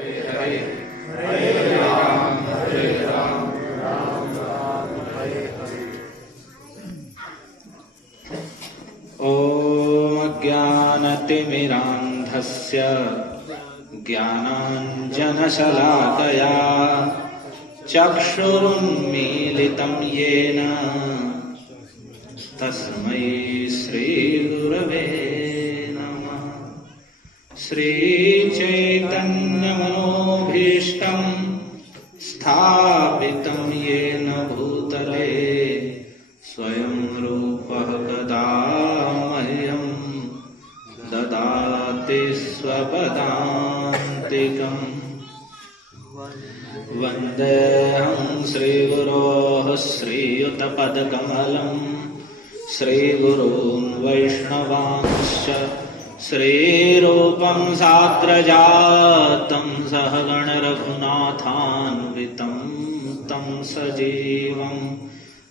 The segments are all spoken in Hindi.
हरे हरे राम राम राम हरे हरे। ॐ अज्ञानतिमिरान्धस्य ज्ञानाञ्जनशलाकया चक्षुरुन्मीलितं येन तस्मै श्रीगुरवे नमः। श्रीचैतन्यमनोभीष्टं स्थापितं येन भूतले स्वयं रूपः कदा मह्यं ददाति स्वपदान्तिकम्। वन्देऽहं श्रीगुरोः श्रीयुतपदकमलं श्रीगुरून् वैष्णवांश्च श्रीरूपं साग्रजातं सहगण रघुनाथान्वितं तं सजीवं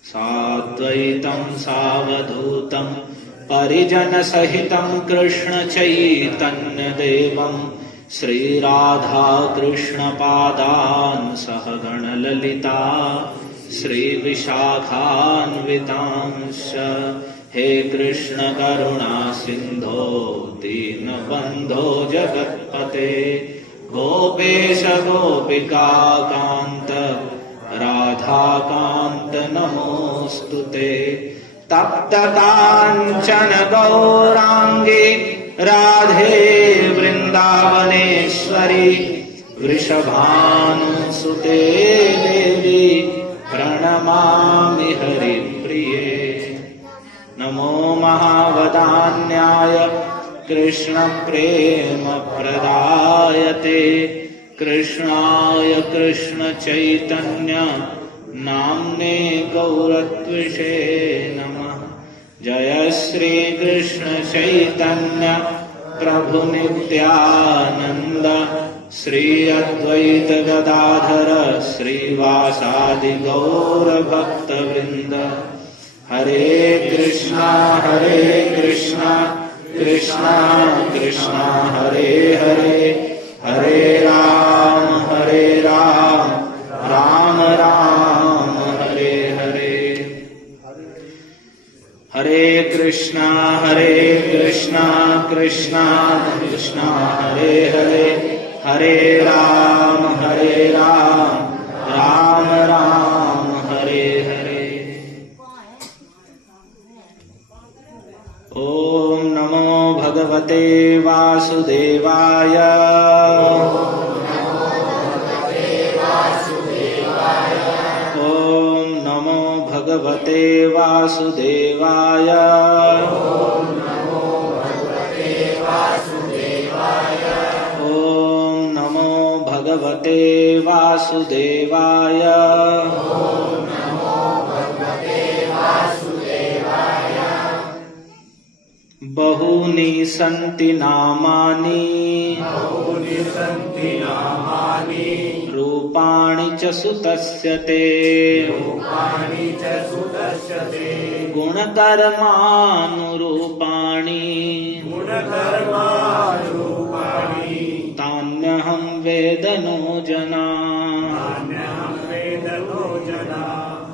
साद्वैतं सावधूतं परिजनसहितं कृष्णचैतन्यदेवं श्रीराधाकृष्णपादान् सहगण ललिता श्रीविशाखान्वितांश्च। हे कृष्ण करुणा सिन्धो दीनबन्धो जगत्पते गोपेश गोपिका कान्त राधाकान्त नमोऽस्तुते। तप्त काञ्चन गौराङ्गी राधे वृन्दावनेश्वरी वृषभानुसुते देवी प्रणमामि हरिप्रिये। नमो महावदान्याय कृष्णप्रेमप्रदायते कृष्णाय कृष्णचैतन्य नाम्ने गौरत्विषे नमः। जय श्री कृष्ण चैतन्य प्रभु नित्यानंद श्री अद्वैत गदाधर श्रीवासादि गौर भक्तवृंद। हरे कृष्णा कृष्णा कृष्णा हरे हरे हरे राम राम राम हरे हरे। हरे कृष्णा कृष्णा कृष्णा हरे हरे हरे राम राम राम हरे हरे। ओम नमो भगवते वासुदेवाय। ओम नमो भगवते वासुदेवाय। ओम नमो भगवते वासुदेवाय। बहूनि सन्ति नामानि रूपाणि च सुतस्य ते गुणकर्मानुरूपाणि तान्यहं वेद नो जना।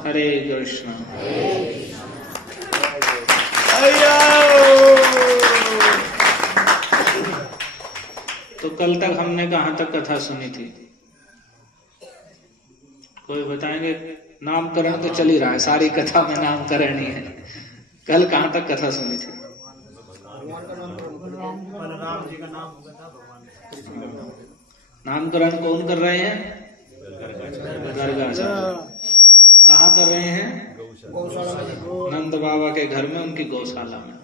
हरे कृष्ण। तो कल तक हमने कहाँ तक कथा सुनी थी? कोई बताएंगे? नामकरण तो चल ही रहा है, सारी कथा में नामकरण ही है। कल कहाँ तक कथा सुनी थी? नामकरण कौन कर रहे हैं? कहाँ कर रहे हैं? नंद बाबा के घर में, उनकी गौशाला में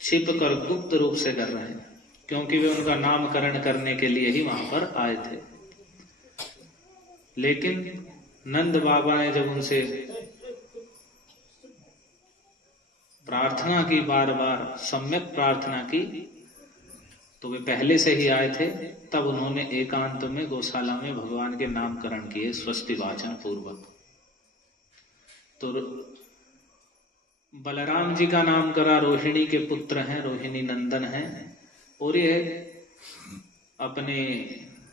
छिप कर गुप्त रूप से कर रहे हैं, क्योंकि वे उनका नामकरण करने के लिए ही वहां पर आए थे। लेकिन नंद बाबा ने जब उनसे प्रार्थना की, बार बार सम्यक प्रार्थना की, तो वे पहले से ही आए थे। तब उन्होंने एकांत में गौशाला में भगवान के नामकरण किए स्वस्ति वाचन पूर्वक। तो बलराम जी का नाम करा, रोहिणी के पुत्र हैं, रोहिणी नंदन हैं। और ये अपने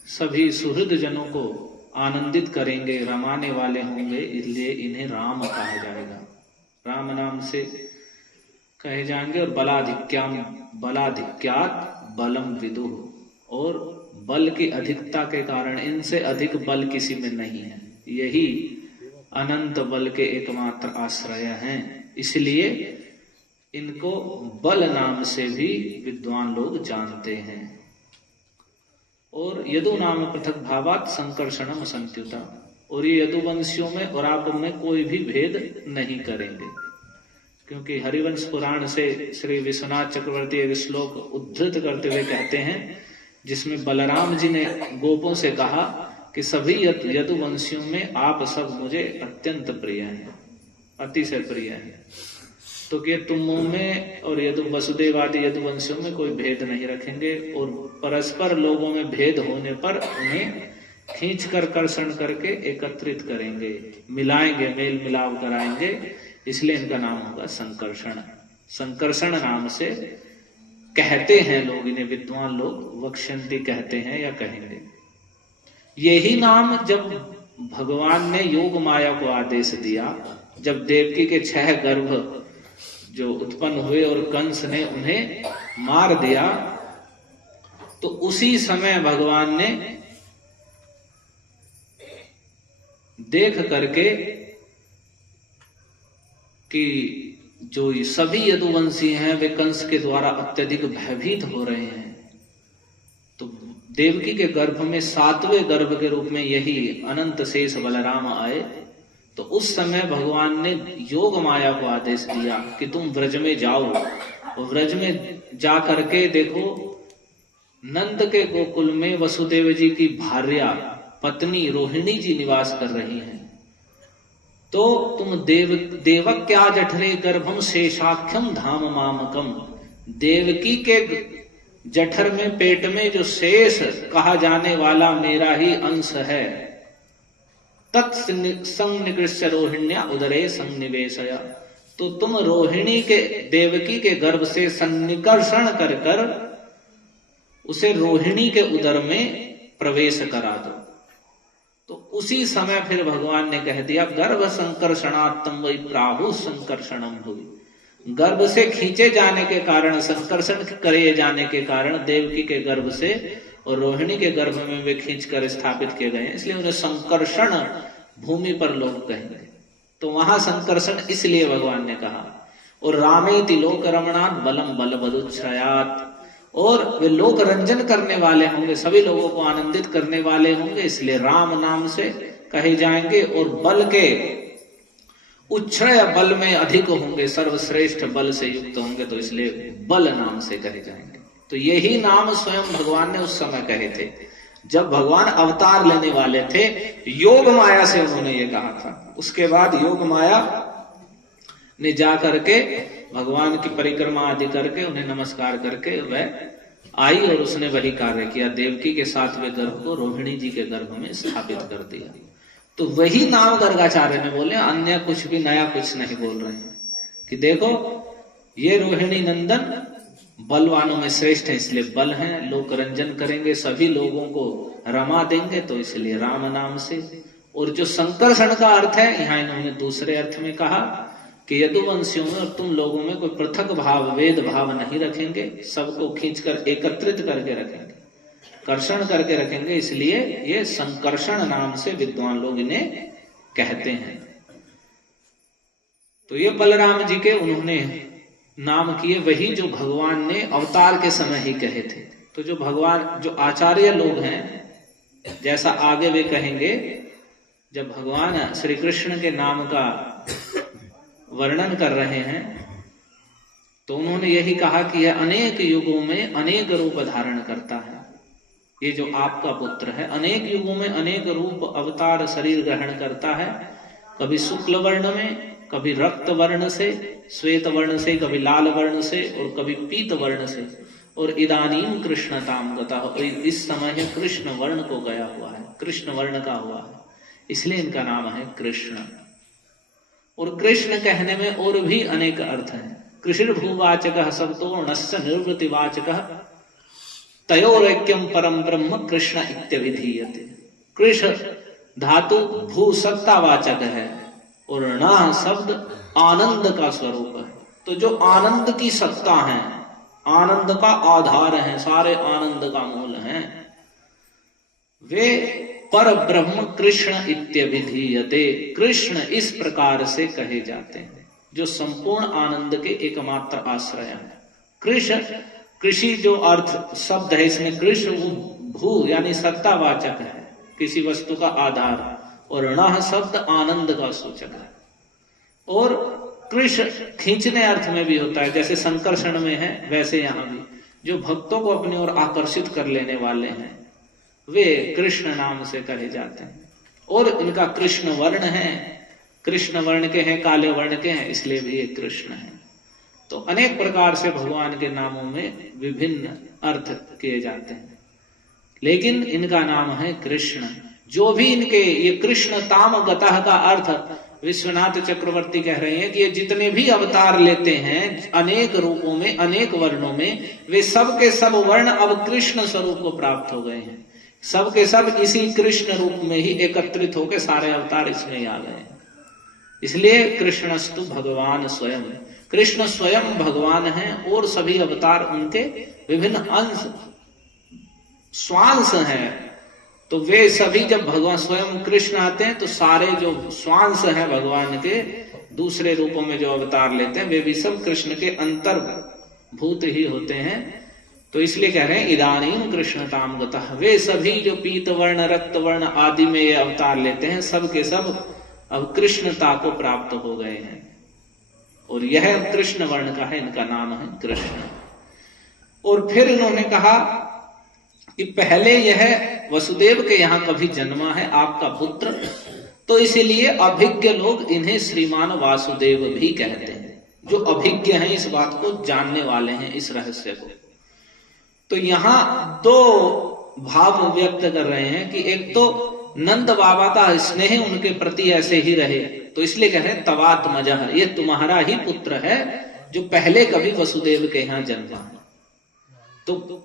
सभी सुहृद जनों को आनंदित करेंगे, रमाने वाले होंगे, इसलिए इन्हें राम कहा जाएगा। राम नाम से कहे जाएंगे। और बलाधिक्यात बलम विदुः, और बल की अधिकता के कारण इनसे अधिक बल किसी में नहीं है, यही अनंत बल के एकमात्र आश्रय हैं, इसलिए इनको बल नाम से भी विद्वान लोग जानते हैं। और यदु नाम पृथक भावात संकर्षणम संत्युता, और ये यदुवंशियों में और आप में कोई भी भेद नहीं करेंगे, क्योंकि हरिवंश पुराण से श्री विश्वनाथ चक्रवर्ती एक श्लोक उद्धृत करते हुए कहते हैं, जिसमें बलराम जी ने गोपों से कहा कि सभी यदुवंशियों में आप सब मुझे अत्यंत प्रिय हैं, अतिशय प्रिय हैं। तो कि तुम में और वसुदेव आदि यदुवंशियों में कोई भेद नहीं रखेंगे, और परस्पर लोगों में भेद होने पर उन्हें खींच कर कर्षण करके एकत्रित करेंगे, मिलाएंगे, मेल मिलाप कराएंगे, इसलिए इनका नाम होगा संकर्षण। संकर्षण नाम से कहते हैं लोग इन्हें, विद्वान लोग वक्ष्यंती कहते हैं या कहेंगे। यही नाम जब भगवान ने योग माया को आदेश दिया, जब देवकी के 6 गर्भ जो उत्पन्न हुए और कंस ने उन्हें मार दिया, तो उसी समय भगवान ने देख करके कि जो सभी यदुवंशी हैं वे कंस के द्वारा अत्यधिक भयभीत हो रहे हैं, तो देवकी के गर्भ में 7वें गर्भ के रूप में यही अनंत शेष बलराम आए। तो उस समय भगवान ने योग माया को आदेश दिया कि तुम व्रज में जाओ, और व्रज में जा करके देखो नंद के गोकुल में वसुदेव जी की भार्या पत्नी रोहिणी जी निवास कर रही हैं, तो तुम देवक्या जठरे गर्भम शेषाख्यम धाम मामकम, देवकी के जठर में पेट में जो शेष कहा जाने वाला मेरा ही अंश है, तत्संनिकृष्य रोहिण्या उदरे संनिवेशय, तो तुम रोहिणी के देवकी के गर्भ से सन्निकर्षण कर कर उसे रोहिणी के उदर में प्रवेश करा दो। तो उसी समय फिर भगवान ने कह दिया, गर्भ संकर्षणात्म वही प्राहु संकर्षणम हुई। गर्भ से खींचे जाने के कारण, संकर्षण करे जाने के कारण देवकी के गर्भ से और रोहिणी के गर्भ में वे खींच कर स्थापित किए गए, इसलिए उन्हें संकर्षण भूमि पर लोग कहेंगे। तो वहां संकर्षण इसलिए भगवान ने कहा। और रामेति लोक रमणात् बलम बलवदुच्छ्रयात्, और वे लोक रंजन करने वाले होंगे, सभी लोगों को आनंदित करने वाले होंगे, इसलिए राम नाम से कहे जाएंगे। और बल के उच्छ्रय बल में अधिक होंगे, सर्वश्रेष्ठ बल से युक्त होंगे, तो इसलिए बल नाम से कहे जाएंगे। तो यही नाम स्वयं भगवान ने उस समय कहे थे जब भगवान अवतार लेने वाले थे। योग माया से उन्होंने ये कहा था। उसके बाद योग माया ने जा करके भगवान की परिक्रमा आदि करके उन्हें नमस्कार करके वह आई और उसने वही कार्य किया, देवकी के 7वें गर्भ को रोहिणी जी के गर्भ में स्थापित कर दिया। तो वही नाम गर्गाचार्य ने बोले, अन्य कुछ भी नया कुछ नहीं बोल रहे हैं कि देखो ये रोहिणी नंदन बलवानों में श्रेष्ठ है, इसलिए बल हैं, लोक रंजन करेंगे, सभी लोगों को रमा देंगे, तो इसलिए राम नाम से। और जो संकर्षण का अर्थ है, यहाँ इन्होंने दूसरे अर्थ में कहा कि यदुवंशियों में और तुम लोगों में कोई पृथक भाव, वेद भाव नहीं रखेंगे, सबको खींचकर एकत्रित करके रखेंगे, कर्षण करके रखेंगे, इसलिए ये संकर्षण नाम से विद्वान लोग इन्हें कहते हैं। तो ये बलराम जी के उन्होंने नाम किए, वही जो भगवान ने अवतार के समय ही कहे थे। तो जो भगवान, जो आचार्य लोग हैं, जैसा आगे वे कहेंगे, जब भगवान श्री कृष्ण के नाम का वर्णन कर रहे हैं तो उन्होंने यही कहा कि यह अनेक युगों में अनेक रूप धारण करता है। ये जो आपका पुत्र है अनेक युगों में अनेक रूप अवतार शरीर ग्रहण करता है, कभी शुक्ल वर्ण में, कभी रक्त वर्ण से, श्वेत वर्ण से, कभी लाल वर्ण से और कभी पीत वर्ण से। और इदानीम कृष्णताम गता, इस समय कृष्ण वर्ण को गया हुआ है, कृष्ण वर्ण का हुआ है, इसलिए इनका नाम है कृष्ण। और कृष्ण कहने में और भी अनेक अर्थ हैं। कृष्ण भूवाचक शब्दो नश्च निर्वृतिवाचक, तयोरैक्यम परम ब्रह्म कृष्ण इत्यभिधीयते। कृष्ण धातु भू सत्तावाचक है और ण शब्द आनंद का स्वरूप है। तो जो आनंद की सत्ता है, आनंद का आधार है, सारे आनंद का मूल है, वे पर ब्रह्म कृष्ण इत्यभिधीयते। कृष्ण इस प्रकार से कहे जाते हैं, जो संपूर्ण आनंद के एकमात्र आश्रय है। कृष्ण, कृषि जो अर्थ शब्द है इसमें कृष्ण वो भू यानी सत्तावाचक है, किसी वस्तु का आधार, और ण शब्द आनंद का सूचक है। और कृष्ण खींचने अर्थ में भी होता है, जैसे संकर्षण में है वैसे यहां भी जो भक्तों को अपनी ओर आकर्षित कर लेने वाले हैं वे कृष्ण नाम से कहे जाते हैं। और इनका कृष्ण वर्ण है, कृष्ण वर्ण के हैं, काले वर्ण के हैं, इसलिए भी ये कृष्ण है। तो अनेक प्रकार से भगवान के नामों में विभिन्न अर्थ किए जाते हैं, लेकिन इनका नाम है कृष्ण। जो भी इनके ये कृष्ण ताम गतः का अर्थ विश्वनाथ चक्रवर्ती कह रहे हैं कि ये जितने भी अवतार लेते हैं अनेक रूपों में, अनेक वर्णों में, वे सब के सब वर्ण अब कृष्ण स्वरूप को प्राप्त हो गए हैं। सब के सब इसी कृष्ण रूप में ही एकत्रित होकर सारे अवतार इसमें आ गए हैं। इसलिए कृष्णस्तु भगवान स्वयं, कृष्ण स्वयं भगवान है और सभी अवतार उनके विभिन्न अंश स्वांश हैं। तो वे सभी जब भगवान स्वयं कृष्ण आते हैं तो सारे जो स्वांश हैं भगवान के दूसरे रूपों में जो अवतार लेते हैं वे भी सब कृष्ण के अंतर्भूत ही होते हैं। तो इसलिए कह रहे हैं इदानीम कृष्णताम गतः, वे सभी जो पीत वर्ण रक्त वर्ण आदि में ये अवतार लेते हैं सब के सब अब कृष्णता को प्राप्त हो गए हैं। और यह कृष्ण वर्ण का है, इनका नाम है कृष्ण। और फिर इन्होंने कहा कि पहले यह वसुदेव के यहां कभी जन्मा है आपका पुत्र, तो इसीलिए अभिज्ञ लोग इन्हें श्रीमान वासुदेव भी कहते हैं, जो अभिज्ञ हैं, इस बात को जानने वाले हैं, इस रहस्य को। तो यहां दो भाव व्यक्त कर रहे हैं कि एक तो नंद बाबा का स्नेह उनके प्रति ऐसे ही रहे, तो इसलिए कह रहे हैं तवात्मजः, ये तुम्हारा ही पुत्र है जो पहले कभी वसुदेव के यहां जन्मा है। तो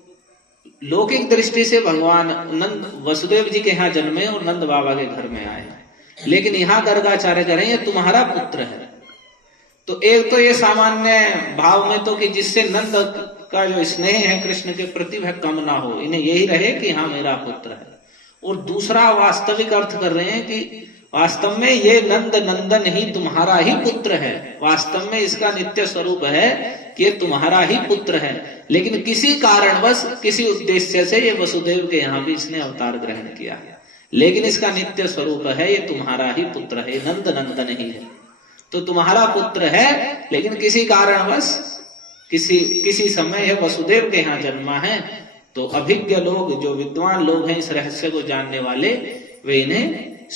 लौकिक दृष्टि से भगवान नंद वसुदेव जी के यहाँ जन्मे और नंद बाबा के घर में आए, लेकिन यहाँ गर्गाचार्य कह रहे हैं ये तुम्हारा पुत्र है। तो एक तो ये सामान्य भाव में तो कि जिससे नंद का जो स्नेह है कृष्ण के प्रति वह कम ना हो, इन्हें यही रहे कि हाँ मेरा पुत्र है। और दूसरा वास्तविक अर्थ कर रहे हैं कि वास्तव में ये नंद नंदन ही तुम्हारा ही पुत्र है, वास्तव में इसका नित्य स्वरूप है कि ये तुम्हारा ही पुत्र है, लेकिन किसी कारणवश किसी उद्देश्य से ये वसुदेव के यहाँ भी इसने अवतार ग्रहण किया है, लेकिन इसका नित्य स्वरूप है ये तुम्हारा ही पुत्र है, नंद नंदन ही है। तो तुम्हारा पुत्र है, लेकिन किसी कारणवश किसी समय यह वसुदेव के यहाँ जन्मा है। तो अभिज्ञ लोग, जो विद्वान लोग हैं, इस रहस्य को जानने वाले, वे इन्हें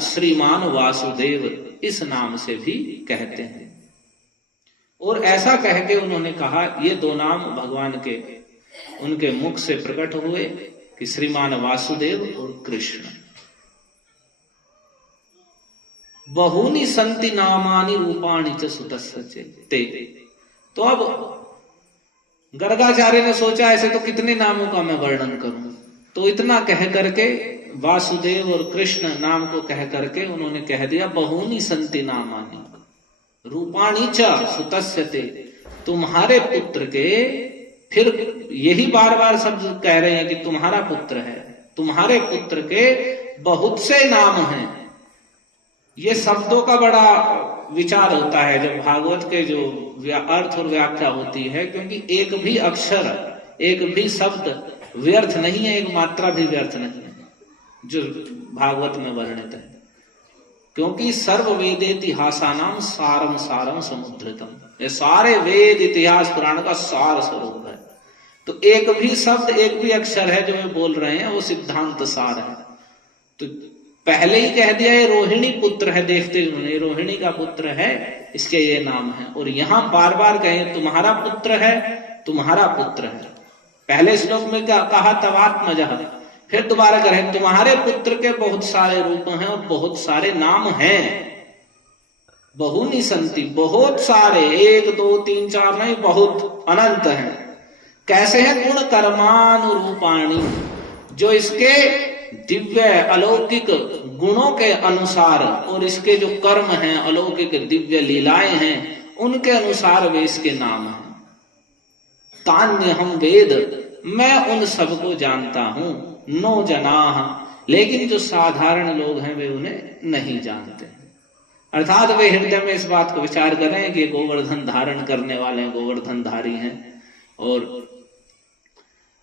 श्रीमान वासुदेव इस नाम से भी कहते हैं। और ऐसा कह के उन्होंने कहा ये दो नाम भगवान के उनके मुख से प्रकट हुए कि श्रीमान वासुदेव और कृष्ण। बहुनी संति नामानि रूपाणि च सुतस्य ते। तो अब गर्गाचार्य ने सोचा ऐसे तो कितने नामों का मैं वर्णन करूं, तो इतना कह करके वासुदेव और कृष्ण नाम को कह करके उन्होंने कह दिया बहुनी संति नामानि रूपाणि च सुतस्य ते, तुम्हारे पुत्र के, फिर यही बार बार शब्द कह रहे हैं कि तुम्हारा पुत्र है, तुम्हारे पुत्र के बहुत से नाम हैं। ये शब्दों का बड़ा विचार होता है जब भागवत के जो अर्थ और व्याख्या होती है, क्योंकि एक भी अक्षर, एक भी शब्द व्यर्थ नहीं है, एक मात्रा भी व्यर्थ नहीं है जो भागवत में वर्णित है, क्योंकि सर्व वेद इतिहासानाम सारम सारम समुद्रतम, ये सारे वेद इतिहास पुराण का सार स्वरूप है। तो एक भी शब्द, एक भी अक्षर है जो वे बोल रहे हैं वो सिद्धांत सार है। तो पहले ही कह दिया ये रोहिणी पुत्र है, देखते हुए रोहिणी का पुत्र है, इसके ये नाम है। और यहां बार बार कहे तुम्हारा पुत्र है, तुम्हारा पुत्र है। पहले श्लोक में क्या कहा तवात्मजः, फिर दोबारा करें तुम्हारे पुत्र के बहुत सारे रूप हैं और बहुत सारे नाम हैं। बहुनी संति, बहुत सारे, 1 2 3 4 नहीं, बहुत अनंत हैं। कैसे है? गुण कर्मानुरूपाणी, जो इसके दिव्य अलौकिक गुणों के अनुसार और इसके जो कर्म हैं, अलौकिक दिव्य लीलाएं हैं, उनके अनुसार वे इसके नाम हैं। तान्य हम वेद, मैं उन सबको जानता हूं। नो जनाह, लेकिन जो साधारण लोग हैं वे उन्हें नहीं जानते। अर्थात वे हृदय में इस बात को विचार कर रहे हैं कि गोवर्धन धारण करने वाले गोवर्धन धारी हैं, और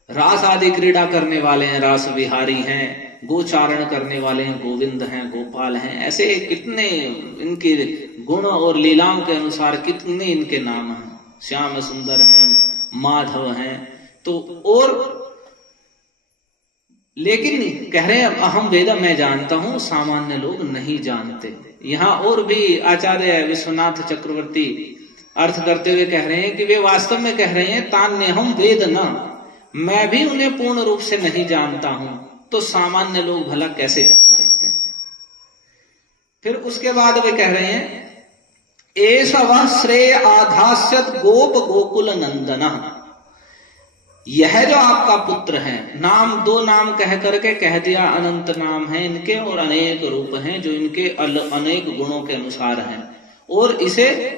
रास आदि क्रीड़ा करने वाले हैं, रास विहारी हैं, गोचारण करने वाले हैं, गोविंद हैं, गोपाल हैं। ऐसे कितने इनके गुण और लीलाओं के अनुसार कितने इनके नाम हैं। श्याम सुंदर हैं, माधव हैं। तो और लेकिन कह रहे हैं अहम वेद, मैं जानता हूं, सामान्य लोग नहीं जानते। यहां और भी आचार्य विश्वनाथ चक्रवर्ती अर्थ करते हुए कह रहे हैं कि वे वास्तव में कह रहे हैं तान्य हम वेद न, मैं भी उन्हें पूर्ण रूप से नहीं जानता हूं, तो सामान्य लोग भला कैसे जान सकते हैं। फिर उसके बाद वे कह रहे हैं एष वह श्रेय आधास्यत गोप गोकुल नंदन, यह जो आपका पुत्र है, नाम दो नाम कह करके कह दिया, अनंत नाम है इनके और अनेक रूप हैं जो इनके अनेक गुणों के अनुसार हैं, और इसे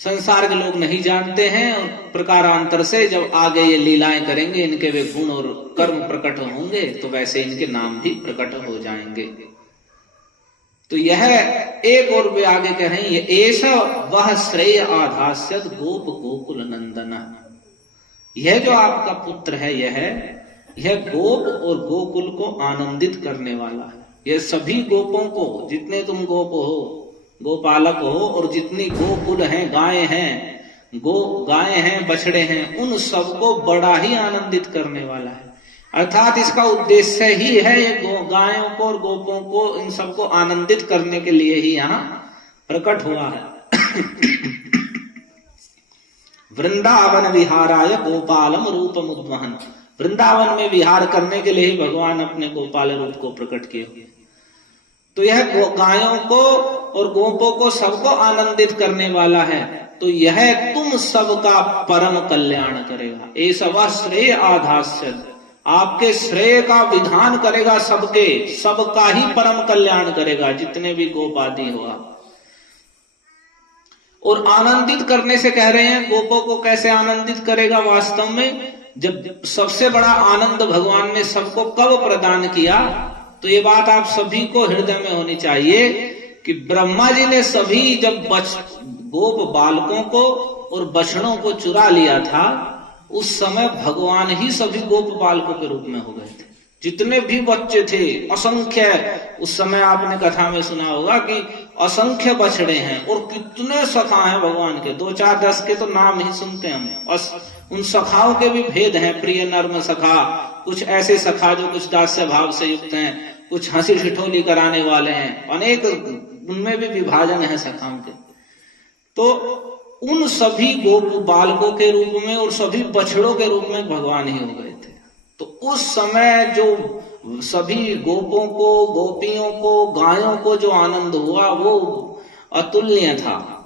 संसार के लोग नहीं जानते हैं। और प्रकारांतर से जब आगे ये लीलाएं करेंगे, इनके वे गुण और कर्म प्रकट होंगे, तो वैसे इनके नाम भी प्रकट हो जाएंगे। तो यह एक और वे आगे कह रहे हैं ऐसा वह श्रेय आधास्यत गोप गोकुल नंदन, यह जो आपका पुत्र है यह गोप और गोकुल को आनंदित करने वाला है। यह सभी गोपों को, जितने तुम गोप हो, गोपालक हो, और जितनी गोकुल हैं, गायें हैं, बछड़े हैं, उन सबको बड़ा ही आनंदित करने वाला है। अर्थात इसका उद्देश्य ही है ये गायों को और गोपों को, इन सबको आनंदित करने के लिए ही यहाँ प्रकट हुआ है। वृंदावन विहाराय गोपालम रूपम उद्वहन, वृंदावन में विहार करने के लिए ही भगवान अपने गोपाल रूप को प्रकट किए हुए। तो यह गायों को और गोपों को सबको आनंदित करने वाला है, तो यह तुम सबका परम कल्याण करेगा। ऐसा वह श्रेय आधास्य, आपके श्रेय का विधान करेगा, सबका ही परम कल्याण करेगा, जितने भी गोपादी हो आप। और आनंदित करने से कह रहे हैं गोपों को कैसे आनंदित करेगा। वास्तव में जब सबसे बड़ा आनंद भगवान ने सबको कब प्रदान किया, तो ये बात आप सभी को हृदय में होनी चाहिए कि ब्रह्मा जी ने सभी जब गोप बालकों को और बछड़ों को चुरा लिया था, उस समय भगवान ही सभी गोप बालकों के रूप में हो गए थे। जितने भी बच्चे थे असंख्य, उस समय आपने कथा में सुना होगा कि असंख्य बछड़े हैं, और कितने सखा हैं भगवान के, 2 4 10 के तो नाम ही सुनते हैं हम। उन सखाओं के भी भेद हैं, प्रिय नर्म सखा, कुछ ऐसे सखा जो कुछ दास्य भाव से युक्त हैं, कुछ हंसी ठिठोली कराने वाले हैं, अनेक उनमें भी विभाजन है सखाओं के। तो उन सभी गोप बालकों के रूप में और सभी बछड़ों के रूप में भगवान ही हो गए थे। तो उस समय जो सभी गोपों को, गोपियों को, गायों को जो आनंद हुआ वो अतुल्य था।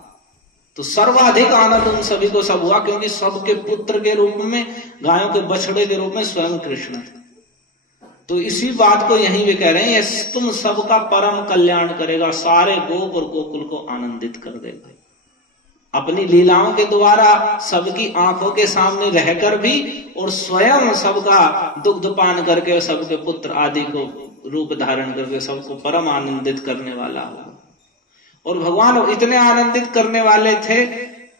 तो सर्वाधिक आनंद उन सभी को सब हुआ, क्योंकि सबके पुत्र के रूप में, गायों के बछड़े के रूप में स्वयं कृष्ण थे। तो इसी बात को यहीं वे कह रहे हैं, तुम सबका परम कल्याण करेगा, सारे गोप और गोकुल को आनंदित कर देगा। अपनी लीलाओं के द्वारा सबकी आंखों के सामने रहकर भी, और स्वयं सबका दुग्ध पान करके सबके पुत्र आदि को रूप धारण करके सबको परम आनंदित करने वाला हो। और भगवान इतने आनंदित करने वाले थे,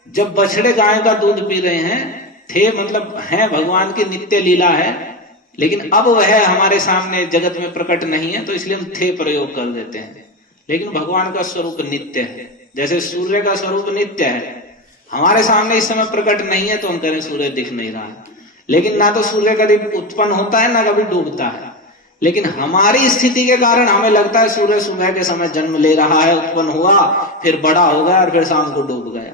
जब बछड़े गाय का दूध पी रहे हैं थे, मतलब है भगवान की नित्य लीला है, लेकिन अब वह हमारे सामने जगत में प्रकट नहीं है, तो इसलिए हम थे प्रयोग कर देते हैं। लेकिन भगवान का स्वरूप नित्य है, जैसे सूर्य का स्वरूप नित्य है, हमारे सामने इस समय प्रकट नहीं है तो हम कहें सूर्य दिख नहीं रहा है, लेकिन ना तो सूर्य कभी उत्पन्न होता है ना कभी डूबता है। लेकिन हमारी स्थिति के कारण हमें लगता है सूर्य सुबह के समय जन्म ले रहा है, उत्पन्न हुआ, फिर बड़ा हो गया और फिर शाम को डूब गया।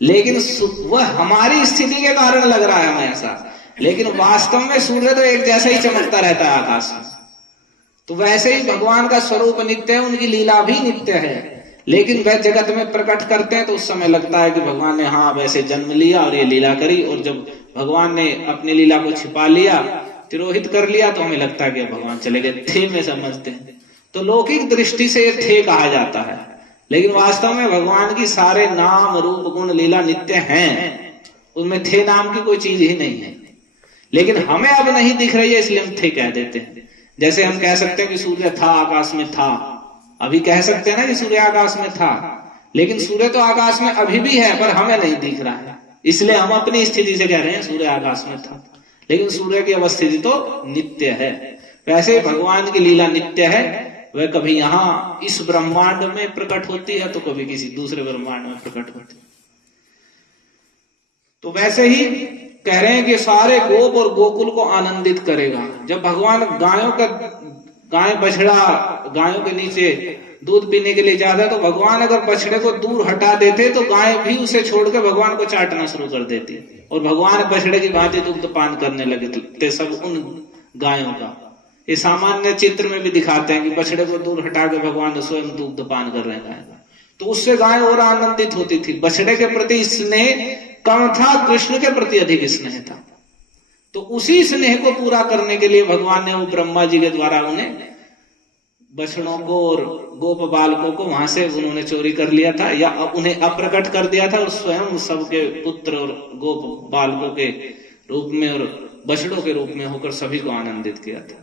लेकिन वह हमारी स्थिति के कारण लग रहा है हमें ऐसा, लेकिन वास्तव में सूर्य तो एक जैसा ही चमकता रहता है आकाश में। तो वैसे ही भगवान का स्वरूप नित्य है, उनकी लीला भी नित्य है, लेकिन वह जगत में प्रकट करते हैं तो उस समय लगता है कि भगवान ने हाँ वैसे जन्म लिया और ये लीला करी, और जब भगवान ने अपनी लीला को छिपा लिया, तिरोहित कर लिया, तो हमें लगता है कि भगवान चले गए, थे में समझते हैं। तो लौकिक दृष्टि से ये थे कहा जाता है, लेकिन वास्तव में भगवान की सारे नाम रूप गुण लीला नित्य हैं, उनमें थे नाम की कोई चीज ही नहीं है। लेकिन हमें अब नहीं दिख रही है, इसलिए हम थे कह देते हैं। जैसे हम कह सकते हैं कि सूर्य था, आकाश में था, अभी कह सकते हैं ना कि सूर्य आकाश में था, लेकिन सूर्य तो आकाश में अभी भी है, पर हमें नहीं दिख रहा है, इसलिए हम अपनी स्थिति से कह रहे हैं सूर्य आकाश में था, लेकिन सूर्य की अवस्थिति तो नित्य है। वैसे भगवान की लीला नित्य है, वह कभी यहाँ इस ब्रह्मांड में प्रकट होती है, तो कभी किसी दूसरे ब्रह्मांड में प्रकट होती है। तो वैसे ही कह रहे हैं कि सारे गोप और गोकुल को आनंदित करेगा। जब भगवान गाय बछड़ा गायों के नीचे दूध पीने के लिए जाता है, तो भगवान अगर बछड़े को दूर हटा देते तो गाय भी उसे छोड़ के भगवान को चाटना शुरू कर देती, और भगवान बछड़े की भांति दुग्ध पान करने लगे थे सब उन गायों का। ये सामान्य चित्र में भी दिखाते हैं कि बछड़े को दूर हटा के भगवान स्वयं दुग्ध पान कर रहे हैं, तो उससे गाय और आनंदित होती थी। बछड़े के प्रति स्नेह कम था, कृष्ण के प्रति अधिक स्नेह था। तो उसी स्नेह को पूरा करने के लिए भगवान ने वो ब्रह्मा जी के द्वारा उन्हें बछड़ों को और गोप बालकों को वहां से उन्होंने चोरी कर लिया था, या उन्हें अप्रकट कर दिया था, और स्वयं सबके पुत्र और गोप बालकों के रूप में और बछड़ों के रूप में होकर सभी को आनंदित किया था।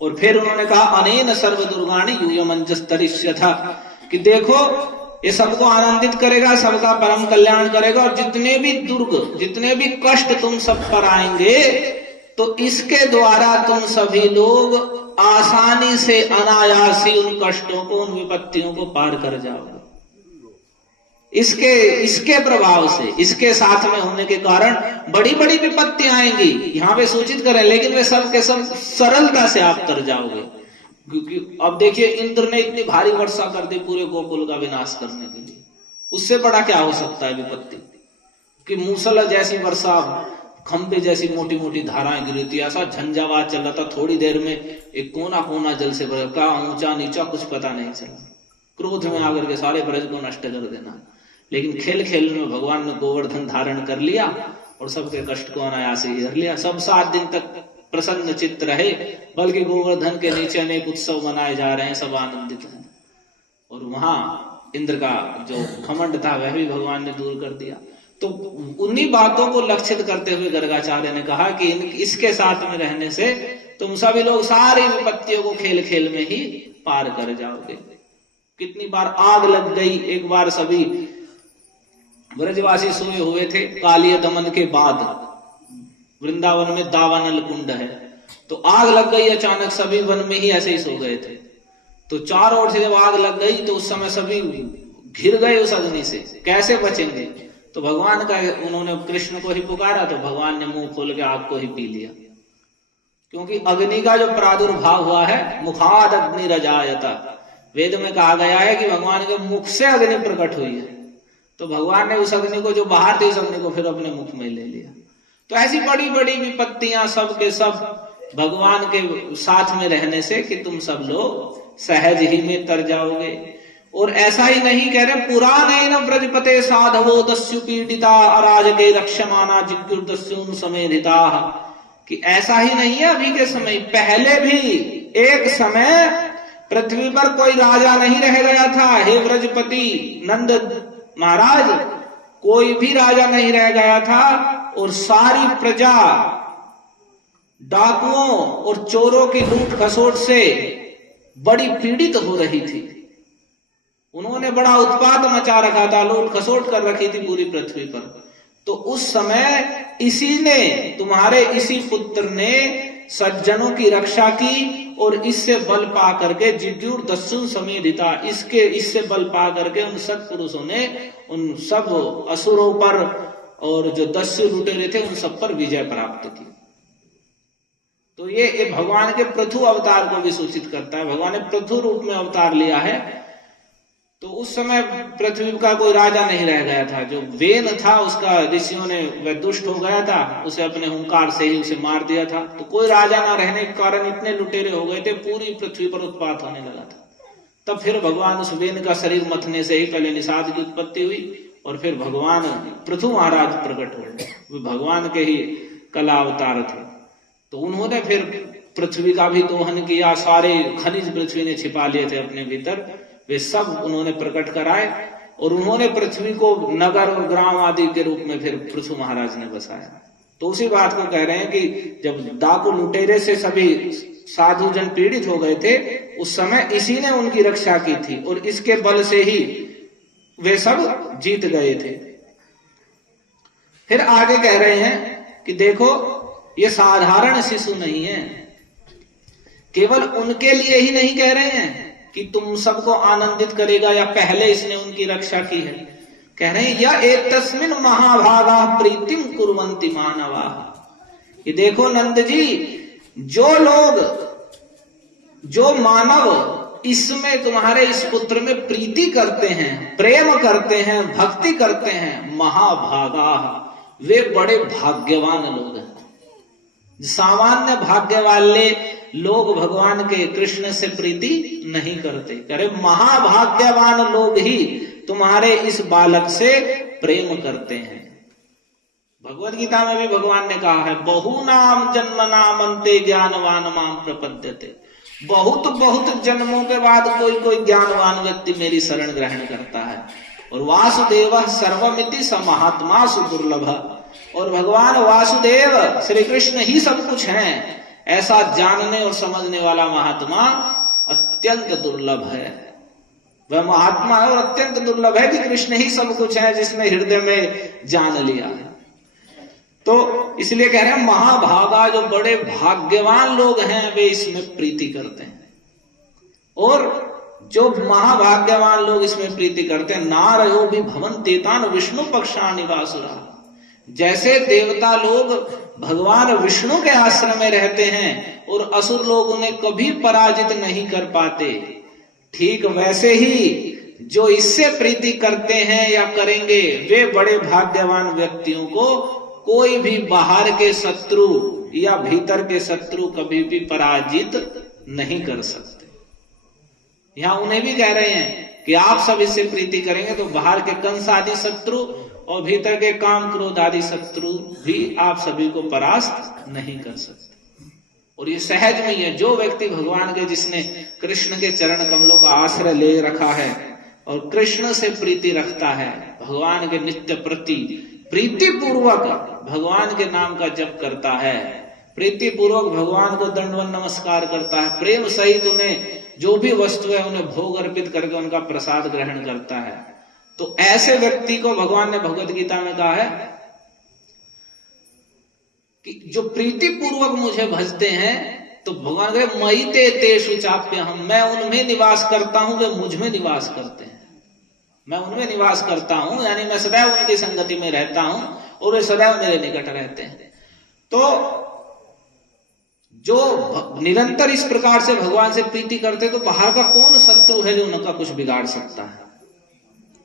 और फिर उन्होंने कहा अनेन सर्व दुर्गाणी यूयमंजस्तरिष्य था, कि देखो ये सबको आनंदित करेगा, सबका परम कल्याण करेगा, और जितने भी दुर्ग जितने भी कष्ट तुम सब पर आएंगे, तो इसके द्वारा तुम सभी लोग आसानी से अनायासी उन कष्टों को, उन विपत्तियों को पार कर जाओगे। इसके प्रभाव से, इसके साथ में होने के कारण बड़ी बड़ी विपत्तियां आएंगी, यहाँ पे सूचित करें, लेकिन वे सब के सब सरलता से आप कर जाओगे। क्योंकि अब देखिए इंद्र ने इतनी भारी वर्षा कर दी पूरे गोकुल का विनाश करने के लिए, उससे बड़ा क्या हो सकता है विपत्ति, कि मूसल जैसी वर्षा, खंबे जैसी मोटी मोटी धाराएं गिरी थी, ऐसा झंझावात चल रहा था, थोड़ी देर में एक कोना कोना जल से भर, क्या ऊंचा नीचा कुछ पता नहीं चला, क्रोध में आकर के सारे ब्रज को नष्ट कर देना। लेकिन खेल खेल में भगवान ने गोवर्धन धारण कर लिया और सबके कष्ट को अनायास ही हर लिया। सब 7 दिन तक प्रसन्न चित्त रहे, बल्कि गोवर्धन के नीचे अनेक उत्सव मनाए जा रहे हैं, सब आनंदित हैं। और वहां इंद्र का जो घमंड था वह भी भगवान ने दूर कर दिया। तो उन्हीं बातों को लक्षित करते हुए गर्गाचार्य ने कहा कि इसके साथ में रहने से तुम सभी लोग सारी विपत्तियों को खेल खेल में ही पार कर जाओगे। कितनी बार आग लग गई, एक बार सभी ब्रजवासी सोए हुए थे, कालिय दमन के बाद वृंदावन में दावानल कुंड है, तो आग लग गई अचानक, सभी वन में ही ऐसे ही सो गए थे। तो चारों ओर से जब आग लग गई तो उस समय सभी घिर गए उस अग्नि से, कैसे बचेंगे? तो भगवान का उन्होंने कृष्ण को ही पुकारा, तो भगवान ने मुंह खोल के आग को ही पी लिया। क्योंकि अग्नि का जो प्रादुर्भाव हुआ है, मुखाद अग्नि रजायता, वेद में कहा गया है कि भगवान के मुख से अग्नि प्रकट हुई है। तो भगवान ने उस अग्नि को जो बाहर थी, उस अग्नि को फिर अपने मुख में ले लिया। तो ऐसी बड़ी बड़ी विपत्तियां सब के सब भगवान के साथ में रहने से कि तुम सब लोग सहज ही में तर जाओगे। और ऐसा ही नहीं कह रहे, पुराणेन व्रजपते साधवो दस्यु पीडिता अराजके रक्षमाना जिज्ञुर्दस्युन समेधिता, कि ऐसा ही नहीं है अभी के समय, पहले भी एक समय पृथ्वी पर कोई राजा नहीं रह गया था। हे व्रजपति नंद महाराज, कोई भी राजा नहीं रह गया था, और सारी प्रजा डाकुओं और चोरों की लूट खसोट से बड़ी पीड़ित हो रही थी। उन्होंने बड़ा उत्पात मचा रखा था, लूट खसोट कर रखी थी पूरी पृथ्वी पर। तो उस समय इसी ने, तुम्हारे इसी पुत्र ने सज्जनों की रक्षा की, और इससे बल पा करके जिज्ञुर दस्युन समेधिता, इससे बल पा करके उन सत्पुरुषों ने उन सब असुरों पर और जो दस्यु लुटेरे थे उन सब पर विजय प्राप्त की। तो ये भगवान के पृथु अवतार को भी सूचित करता है। भगवान ने पृथु रूप में अवतार लिया है। तो उस समय पृथ्वी का कोई राजा नहीं रह गया था। जो वेन था उसका ऋषियों ने, वह दुष्ट हो गया था, उसे अपने हुंकार से ही उसे मार दिया था। तो कोई राजा ना रहने के कारण इतने लुटेरे हो गए थे, पूरी पृथ्वी पर उत्पात होने लगा था। तब फिर भगवान उस वेन का शरीर मथने से ही पहले निषाद की उत्पत्ति हुई, और फिर भगवान पृथु महाराज प्रकट हुए, वे भगवान के ही कला अवतार थे। तो उन्होंने फिर पृथ्वी का भी दोहन किया, सारे खनिज पृथ्वी ने छिपा लिए थे अपने भीतर, वे सब उन्होंने प्रकट कराए और उन्होंने पृथ्वी को नगर और ग्राम आदि के रूप में फिर पृथु महाराज ने बसाया। तो उसी बात को कह रहे हैं कि जब डाकू लुटेरे से सभी साधु जन पीड़ित हो गए थे, उस समय इसी ने उनकी रक्षा की थी और इसके बल से ही वे सब जीत गए थे। फिर आगे कह रहे हैं कि देखो ये साधारण शिशु नहीं है, केवल उनके लिए ही नहीं कह रहे हैं कि तुम सबको आनंदित करेगा या पहले इसने उनकी रक्षा की है, कह रहे हैं यह एक तस्मिन महाभागा प्रीतिम कुर्वन्ति मानवा। ये देखो नंद जी, जो लोग, जो मानव इसमें तुम्हारे इस पुत्र में प्रीति करते हैं, प्रेम करते हैं, भक्ति करते हैं, महाभागा, वे बड़े भाग्यवान लोग हैं। सामान्य भाग्य वाले लोग भगवान के कृष्ण से प्रीति नहीं करते, करे महाभाग्यवान लोग ही तुम्हारे इस बालक से प्रेम करते हैं। भगवद गीता में भी भगवान ने कहा है, बहुनाम जन्मनाम अन्ते ज्ञानवान माम प्रपद्यते, बहुत बहुत जन्मों के बाद कोई कोई ज्ञानवान व्यक्ति मेरी शरण ग्रहण करता है। और वासुदेव सर्वमिति स महात्मा सुदुर्लभ, और भगवान वासुदेव श्री कृष्ण ही सब कुछ हैं, ऐसा जानने और समझने वाला महात्मा अत्यंत दुर्लभ है। वह महात्मा है और अत्यंत दुर्लभ है कि कृष्ण ही सब कुछ है, जिसने हृदय में जान लिया है। तो इसलिए कह रहे हैं महाभागा, जो बड़े भाग्यवान लोग हैं वे इसमें प्रीति करते हैं। और जो महाभाग्यवान लोग इसमें प्रीति करते हैं, नारयो भी भवन्ति तान विष्णु पक्षा निवासुरा, जैसे देवता लोग भगवान विष्णु के आश्रम में रहते हैं और असुर लोग उन्हें कभी पराजित नहीं कर पाते, ठीक वैसे ही जो इससे प्रीति करते हैं या करेंगे वे बड़े भाग्यवान व्यक्तियों को कोई भी बाहर के शत्रु या भीतर के शत्रु कभी भी पराजित नहीं कर सकते। यहां उन्हें भी कह रहे हैं कि आप सब इससे प्रीति करेंगे तो बाहर के कंस आदि शत्रु और भीतर के काम क्रोध आदि शत्रु भी आप सभी को परास्त नहीं कर सकते। और ये सहज में है, जो व्यक्ति भगवान के, जिसने कृष्ण के चरण कमलों का आश्रय ले रखा है और कृष्ण से प्रीति रखता है, भगवान के नित्य प्रति प्रीति पूर्वक भगवान के नाम का जप करता है, प्रीति पूर्वक भगवान को दंडवत नमस्कार करता है, प्रेम सहित उन्हें जो भी वस्तु है उन्हें भोग अर्पित करके उनका प्रसाद ग्रहण करता है, तो ऐसे व्यक्ति को भगवान ने भगवत गीता में कहा है कि जो प्रीति पूर्वक मुझे भजते हैं, तो भगवान कहे मयि ते तेषु चाप्यहम्, मैं उनमें निवास करता हूं, वे मुझ में निवास करते हैं। मैं उनमें निवास करता हूं, यानी मैं सदैव उनकी संगति में रहता हूं और वे सदैव मेरे निकट रहते हैं। तो जो निरंतर इस प्रकार से भगवान से प्रीति करते, तो बाहर का कौन शत्रु है जो उनका कुछ बिगाड़ सकता है?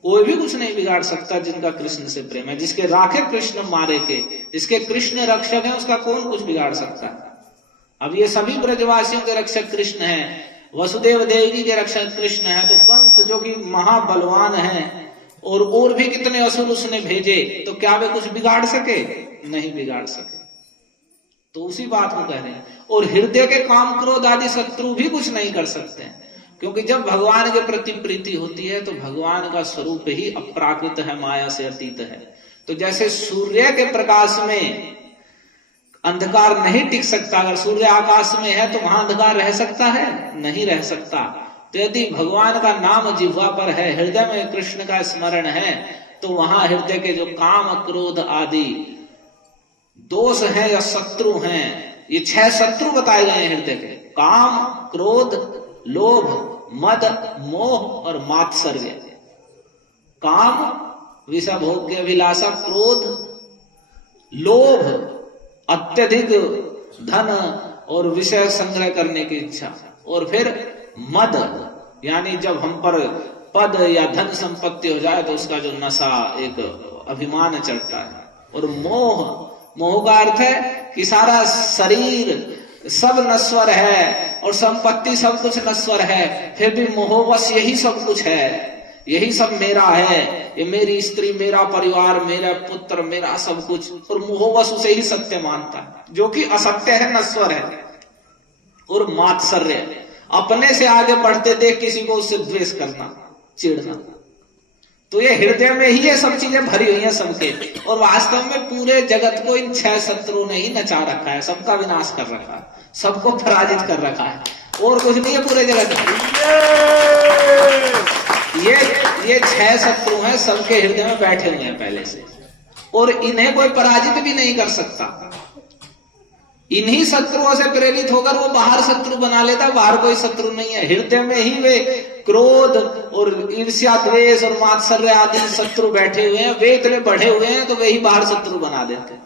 कोई भी कुछ नहीं बिगाड़ सकता जिनका कृष्ण से प्रेम है। जिसके राखे कृष्ण मारे के, जिसके कृष्ण रक्षक है, उसका कौन कुछ बिगाड़ सकता है? अब ये सभी ब्रजवासियों के रक्षक कृष्ण हैं, वसुदेव देवकी के रक्षक कृष्ण है, तो कंस जो कि महाबलवान है और भी कितने असुर उसने भेजे, तो क्या वे कुछ बिगाड़ सके? नहीं बिगाड़ सके। तो उसी बात को कह रहे हैं। और हृदय के काम क्रोध आदि शत्रु भी कुछ नहीं कर सकते हैं, क्योंकि जब भगवान के प्रति प्रीति होती है तो भगवान का स्वरूप ही अपराकृत है, माया से अतीत है। तो जैसे सूर्य के प्रकाश में अंधकार नहीं टिक सकता, अगर सूर्य आकाश में है तो वहां अंधकार रह सकता है? नहीं रह सकता। तो यदि भगवान का नाम जिह्वा पर है, हृदय में कृष्ण का स्मरण है, तो वहां हृदय के जो काम क्रोध आदि दोष है या शत्रु हैं, ये 6 शत्रु बताए गए हैं हृदय के, काम क्रोध लोभ मद मोह और मात्सर्य। काम विषय भोग के अभिलाषा, क्रोध लोभ अत्यधिक धन और विषय संग्रह करने की इच्छा, और फिर मद यानी जब हम पर पद या धन संपत्ति हो जाए तो उसका जो नशा, एक अभिमान चढ़ता है, और मोह, मोह का अर्थ है कि सारा शरीर सब नश्वर है और संपत्ति सब कुछ नश्वर है, फिर भी मोहवश यही सब कुछ है, यही सब मेरा है, ये मेरी स्त्री, मेरा परिवार, मेरा पुत्र, मेरा सब कुछ, और मोहवश उसे ही सत्य मानता है, जो कि असत्य है, नश्वर है। और मात्सर्य, अपने से आगे बढ़ते देख किसी को उससे द्वेष करना, चिढ़ना। तो ये हृदय में ही ये सब चीजें भरी हुई हैं सबके, और वास्तव में पूरे जगत को इन 6 शत्रुओं ने ही नचा रखा है, सबका विनाश कर रखा है, सबको पराजित कर रखा है, और कुछ नहीं है पूरे जगत में। ये 6 शत्रु हैं, सबके हृदय में बैठे हुए हैं पहले से, और इन्हें कोई पराजित भी नहीं कर सकता। इन्हीं शत्रुओं से प्रेरित होकर वो बाहर शत्रु बना लेता, बाहर कोई शत्रु नहीं है, हृदय में ही वे क्रोध और ईर्ष्या, द्वेष और मात्सर्य आदि शत्रु बैठे हुए हैं, वे इतने बढ़े हुए हैं तो वे ही बाहर शत्रु बना देते हैं।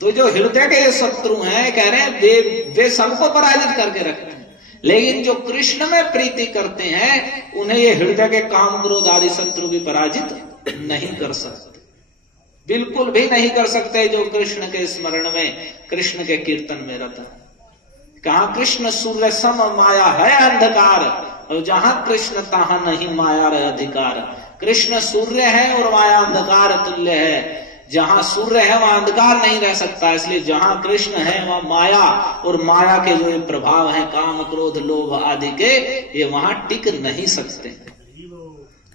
तो जो हृदय के शत्रु हैं, कह रहे हैं वे सबको पराजित करके रखते हैं, लेकिन जो कृष्ण में प्रीति करते हैं उन्हें ये हृदय के काम क्रोध आदि शत्रु भी पराजित नहीं कर सकते, बिल्कुल भी नहीं कर सकते। जो कृष्ण के स्मरण में, कृष्ण के कीर्तन में रत है। कहा कृष्ण सूर्य सम माया है अंधकार, और जहां कृष्ण तहां नहीं माया रे अधिकार। कृष्ण सूर्य है और माया अंधकार तुल्य है, जहां सूर्य है वहां अंधकार नहीं रह सकता, इसलिए जहां कृष्ण है वहां माया, और माया के जो प्रभाव है काम क्रोध लोभ आदि के, ये वहां टिक नहीं सकते।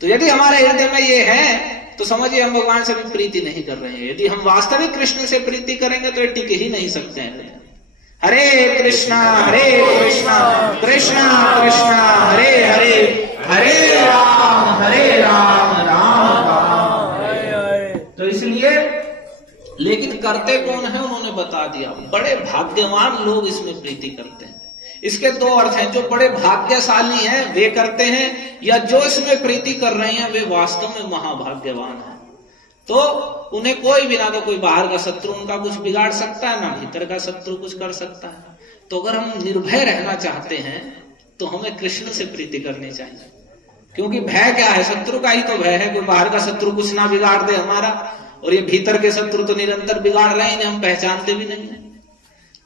तो यदि हमारे हृदय में ये है तो समझिए हम भगवान से भी प्रीति नहीं कर रहे हैं। यदि हम वास्तविक कृष्ण से प्रीति करेंगे तो ये टिक ही नहीं सकते हैं। हरे कृष्णा कृष्णा कृष्णा हरे हरे, हरे राम राम राम हरे। तो इसलिए, लेकिन करते कौन है उन्होंने बता दिया, बड़े भाग्यवान लोग इसमें प्रीति करते हैं। इसके 2 अर्थ हैं, जो बड़े भाग्यशाली हैं वे करते हैं, या जो इसमें प्रीति कर रहे हैं वे वास्तव में महाभाग्यवान हैं। तो उन्हें कोई भी, ना तो कोई बाहर का शत्रु उनका कुछ बिगाड़ सकता है, ना भीतर का शत्रु कुछ कर सकता है। तो अगर हम निर्भय रहना चाहते हैं तो हमें कृष्ण से प्रीति करनी चाहिए, क्योंकि भय क्या है, शत्रु का ही तो भय है, कोई बाहर का शत्रु कुछ ना बिगाड़ दे हमारा, और ये भीतर के शत्रु तो निरंतर बिगाड़ रहे हैं, हम पहचानते भी नहीं है।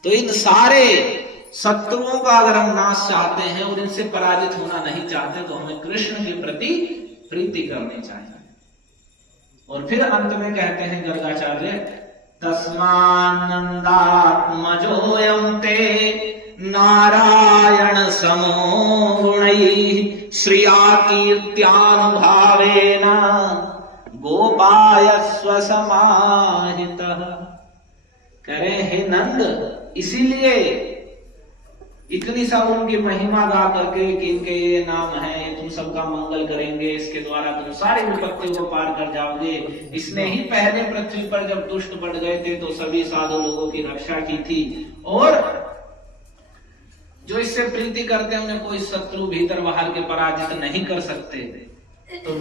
तो इन सारे शत्रुओं का अगर हम नाश चाहते हैं और इनसे पराजित होना नहीं चाहते तो हमें कृष्ण के प्रति प्रीति करनी चाहिए। और फिर अंत में कहते हैं गर्गाचार्य, तस्मानंदात्मजोयं ते नारायण समो गुणैः श्रिया कीर्त्यानुभावेन गोपायस्व समाहितः। कह रहे हे नंद, इसीलिए इतनी सब उनकी महिमा गा करके कि इनके ये नाम है, तुम सबका मंगल करेंगे, इसके द्वारा तुम सारी विपत्तियों को पार कर जाओगे। इसने ही पहले पृथ्वी पर जब दुष्ट बढ़ गए थे तो सभी साधु लोगों की रक्षा की थी, और जो इससे प्रीति करते हैं उन्हें कोई शत्रु भीतर बाहर के पराजित नहीं कर सकते। तो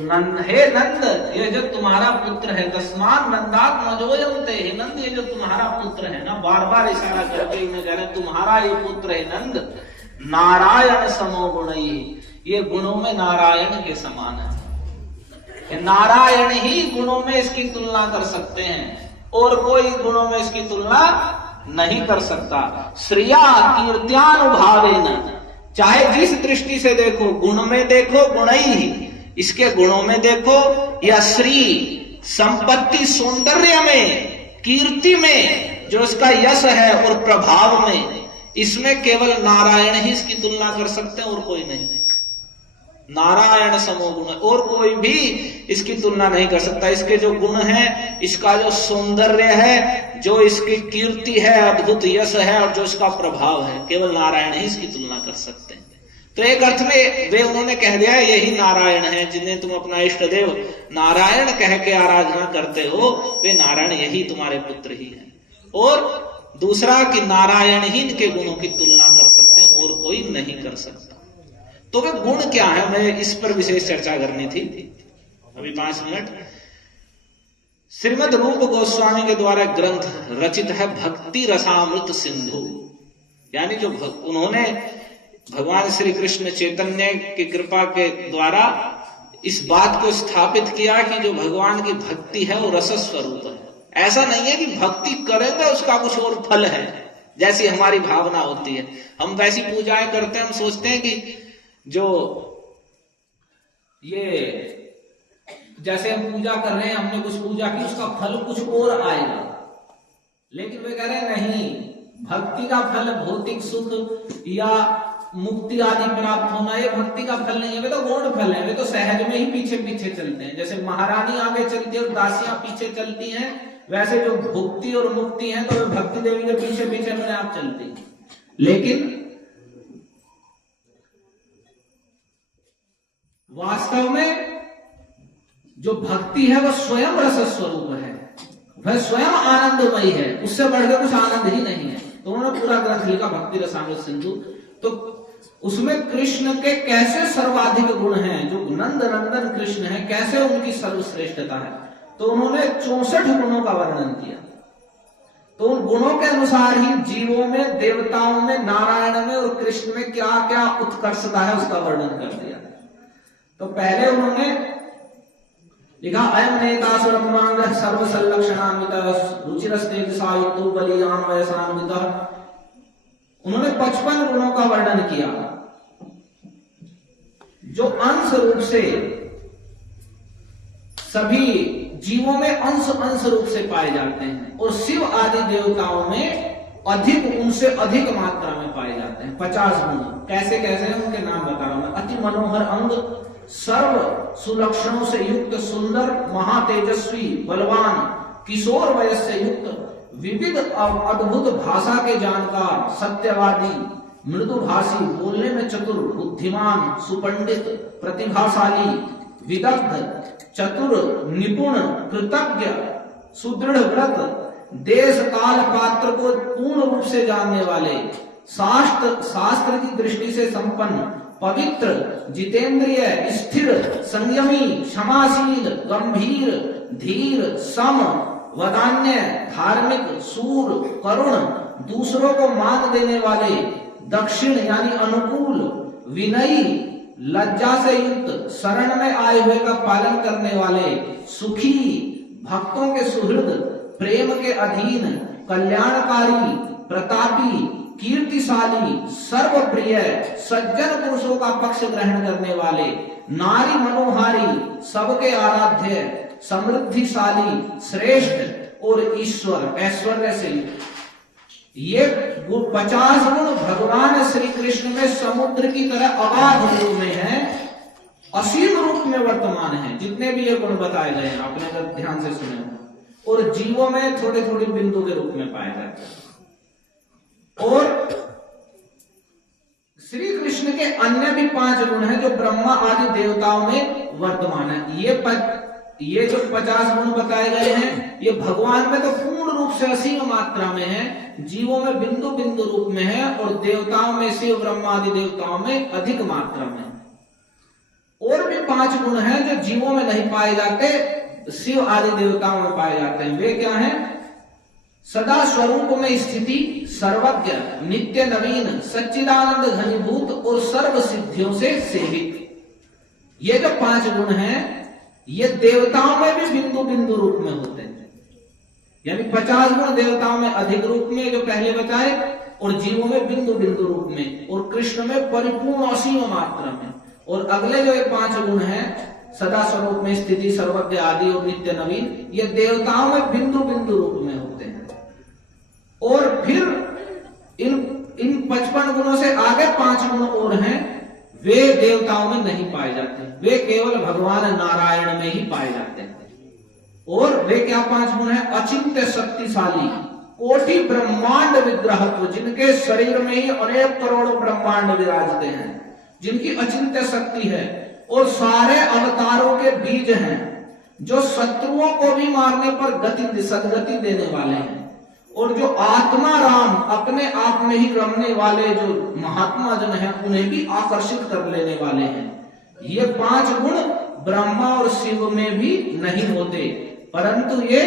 हे नंद, ये जो तुम्हारा पुत्र है, तस्मान नंदात मजोयंते, हे नंद ये जो तुम्हारा पुत्र है ना, बार बार इशारा करके मैं कह रहे तुम्हारा ये पुत्र है नंद, नारायण समो गुणई, ये गुणों में नारायण के समान है। नारायण ही गुणों में इसकी तुलना कर सकते हैं, और कोई गुणों में इसकी तुलना नहीं कर सकता। श्रिया कीर्त्यानुभावेन, चाहे जिस दृष्टि से देखो, गुण में देखो गुणई, इसके गुणों में देखो, या श्री संपत्ति सौंदर्य में, कीर्ति में, जो इसका यश है, और प्रभाव में, इसमें केवल नारायण ही इसकी तुलना कर सकते हैं और कोई नहीं। नारायण समो गुण, और कोई भी इसकी तुलना नहीं कर सकता। इसके जो गुण हैं, इसका जो सौंदर्य है, जो इसकी कीर्ति है, अद्भुत यश है, और जो इसका प्रभाव है, केवल नारायण ही इसकी तुलना कर सकते हैं। तो एक अर्थ में वे उन्होंने कह दिया यही नारायण है, जिन्हें तुम अपना इष्ट देव नारायण कह के आराधना करते हो, वे नारायण यही तुम्हारे पुत्र ही हैं। और दूसरा कि नारायण ही इनके गुणों की तुलना कर सकते हैं और कोई नहीं कर सकता। तो वे गुण क्या है, मैं इस पर विशेष चर्चा करनी थी अभी 5 मिनट। श्रीमद रूप गोस्वामी के द्वारा ग्रंथ रचित है भक्ति रसामृत सिंधु, यानी जो उन्होंने भगवान श्री कृष्ण चैतन्य की कृपा के द्वारा इस बात को स्थापित किया कि जो भगवान की भक्ति है वो रस स्वरूप है। ऐसा नहीं है कि भक्ति करेंगे उसका कुछ और फल है, जैसी हमारी भावना होती है। हम वैसी पूजाएं करते हैं, हम सोचते हैं कि जो ये जैसे हम पूजा कर रहे हैं, हमने कुछ पूजा की, उसका फल कुछ और आएगा, लेकिन वे कह रहे हैं नहीं, भक्ति का फल भौतिक सुख या मुक्ति आदि प्राप्त होना ये भक्ति का फल नहीं है, वे तो गौण फल है, वे तो सहज में ही पीछे पीछे चलते हैं। जैसे महारानी आगे चलती है और दासियां पीछे चलती हैं, वैसे जो भुक्ति और मुक्ति है तो वे भक्ति देवी के पीछे पीछे अपने आप चलती है। लेकिन वास्तव में जो भक्ति है वह स्वयं रस स्वरूप है, वह स्वयं आनंदमयी है, उससे बढ़कर कुछ आनंद ही नहीं है। तो उन्होंने पूरा ग्रंथ लिखा भक्ति रसामृत सिंधु। तो उसमें कृष्ण के कैसे सर्वाधिक गुण हैं, जो नंद नंदन कृष्ण है, कैसे उनकी सर्वश्रेष्ठता है, तो उन्होंने 64 गुणों का वर्णन किया। तो उन गुणों के अनुसार ही जीवों में, देवताओं में, नारायण में और कृष्ण में क्या क्या उत्कर्षता है उसका वर्णन कर दिया। तो पहले उन्होंने लिखा अयम नेतासुरंगांग सर्वसल्लक्षणान्वितः रुचिरस्तेजसायुक्तो बलीयान वयसान्वितः। उन्होंने 55 गुणों का वर्णन किया जो अंश रूप से सभी जीवों में अंश रूप से पाए जाते हैं, और शिव आदि देवताओं में अधिक, उनसे अधिक मात्रा में पाए जाते हैं। 50 गुण कैसे कैसे हैं उनके नाम बता रहा हूं मैं। अति मनोहर अंग, सर्व सुलक्षणों से युक्त, सुंदर, महातेजस्वी, बलवान, किशोर वयस से युक्त, विविध अद्भुत भाषा के जानकार, सत्यवादी, मृदुभाषी, बोलने में चतुर, बुद्धिमान, सुपंडित, प्रतिभाशाली, विदग्ध, चतुर, निपुण, कृतज्ञ, सुदृढ़ व्रत, देश काल पात्र को पूर्ण रूप से जानने वाले, शास्त्र की दृष्टि से संपन्न, पवित्र, जितेंद्रिय, स्थिर, संयमी, क्षमाशील, गंभीर, धीर, सम, वदान्य, धार्मिक, सूर, करुण, दूसरों को मान देने वाले, दक्षिण यानी अनुकूल, विनयी, लज्जा से युक्त, शरण में आए हुए का पालन करने वाले, सुखी, भक्तों के सुहृद, प्रेम के अधीन, कल्याणकारी, प्रतापी, कीर्तिशाली, सर्वप्रिय, सज्जन पुरुषों का पक्ष ग्रहण करने वाले, नारी मनोहारी, सबके आराध्य, समृद्धिशाली, श्रेष्ठ और ईश्वर ऐश्वर्य से युक्त। ये 50 गुण भगवान श्री कृष्ण में समुद्र की तरह अगाध रूप में है, असीम रूप में वर्तमान है। जितने भी ये गुण बताए गए हैं आपने अगर ध्यान से सुने हो, और जीवों में थोड़े थोड़े बिंदु के रूप में पाए जाते हैं। और श्री कृष्ण के अन्य भी 5 गुण हैं जो ब्रह्मा आदि देवताओं में वर्तमान है। ये जो 50 गुण बताए गए हैं ये भगवान में तो पूर्ण रूप से असीम मात्रा में है, जीवों में बिंदु बिंदु रूप में है, और देवताओं में, शिव ब्रह्मा आदि देवताओं में अधिक मात्रा में है। और भी 5 गुण हैं जो जीवों में नहीं पाए जाते, शिव आदि देवताओं में पाए जाते हैं। वे क्या हैं? सदा स्वरूप में स्थिति, सर्वज्ञ, नित्य नवीन, सच्चिदानंद घनीभूत और सर्व सिद्धियों से सेवित। ये जो 5 गुण हैं ये देवताओं में भी बिंदु बिंदु रूप में होते हैं, यानी 50 गुण देवताओं में अधिक रूप में जो पहले बताए, और जीवों में बिंदु बिंदु रूप में, और कृष्ण में परिपूर्ण असीम मात्रा में। और अगले जो ये 5 गुण हैं सदा स्वरूप में स्थिति, सर्वज्ञ आदि और नित्य नवीन, ये देवताओं में बिंदु बिंदु रूप में होते हैं। और फिर इन 55 गुणों से आगे 5 गुण और हैं, वे देवताओं में नहीं पाए जाते, वे केवल भगवान नारायण में ही पाए जाते हैं। और वे क्या 5 गुण हैं? अचिंत्य शक्तिशाली, कोटि ब्रह्मांड विग्रहत्व, जिनके शरीर में ही अनेक करोड़ ब्रह्मांड विराजते हैं, जिनकी अचिंत्य शक्ति है, और सारे अवतारों के बीज हैं, जो शत्रुओं को भी मारने पर सदगति देने वाले हैं, और जो आत्मा राम अपने आप में ही रमने वाले जो महात्मा जन हैं उन्हें भी आकर्षित कर लेने वाले हैं। ये 5 गुण ब्रह्मा और शिव में भी नहीं होते, परंतु ये